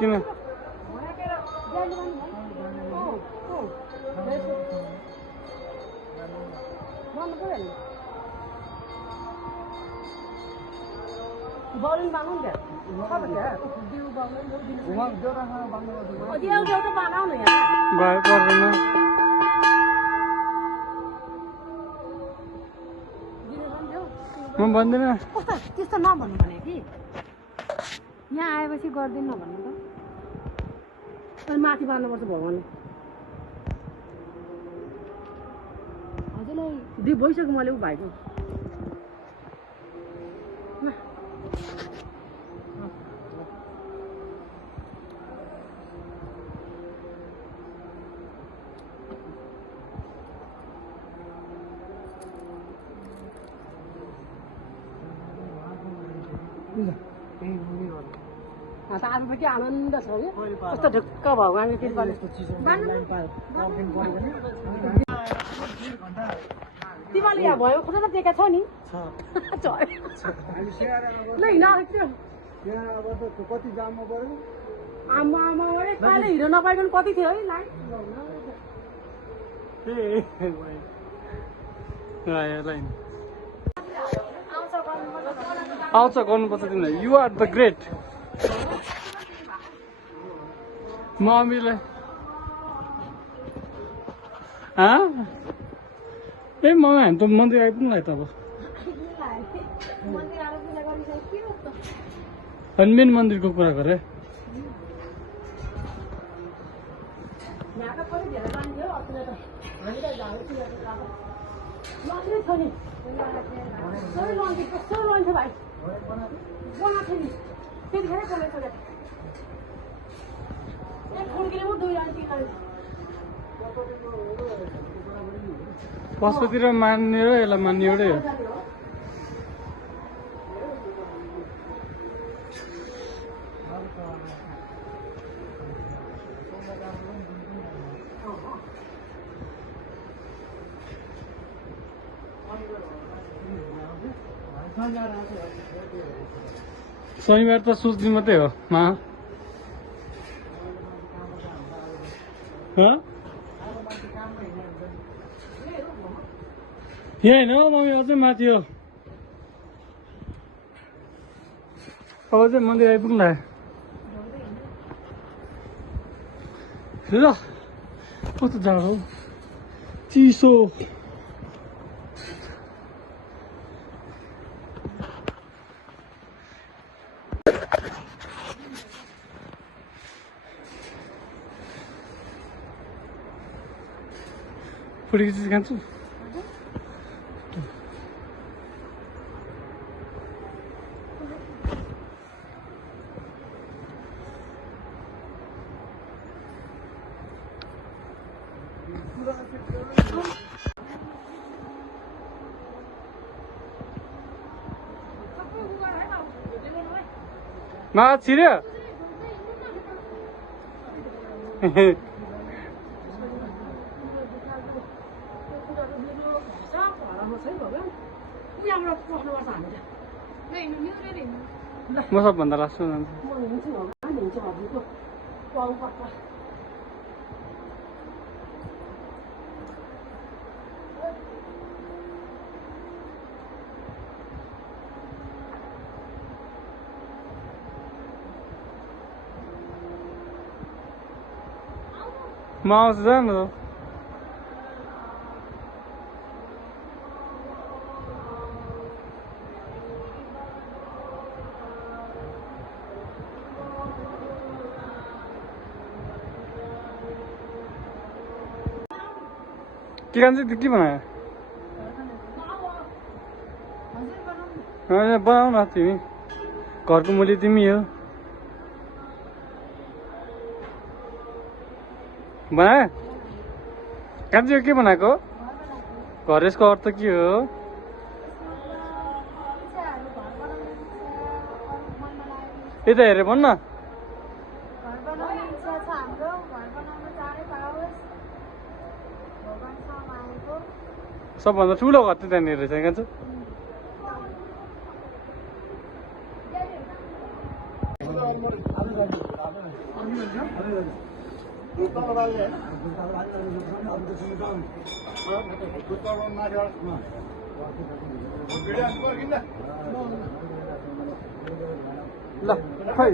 किन म भन्दिन त्यस्तो नभन्नु भने कि यहाँ आएपछि गर्दिन भन्नु त अनि माथि पार्नुपर्छ भगवान्ले हजुरलाई दुई भइसक्यो मैले ऊ भाइको आज के आनन्द छ कि कस्तो ढुक्क भगवान्को कृपाले तिमीले यहाँ भयो खुट्टा त दिएका छ नि कति जाममा पर्यो आमा कहिले हिरो नपाइकन कति थियो है लाइन आउँछ गर्नुपर्छ तिमीलाई यु आर द ग्रेट मम्मीलाई ए मम्मी हामी त मन्दिर आइपुग्नु है त अब अनि मेन मन्दिरको कुरा गरे पशुतिर मान्ने र यसलाई मान्ने एउटै हो शनिबार त सोच्ने मात्रै हो मा यहाँ होइन हौ मम्मी अझै माथि हो अब चाहिँ मन्दिर आइपुग्नु ल कस्तो जाडो हौ चिसो फुडेको चिज खान्छु मा छिर्यो म सबभन्दा लास्टमा जान्छु म आउँछु जानु के खान्छ के बनायो बनाऊ न तिमी घरको मुली तिमी हो बनायो कान्छी यो के बनाएको घर यसको अर्थ के हो यता हेरेर भन्न सबभन्दा ठुलो घर चाहिँ त्यहाँनिर रहेछ कान्छो ल खै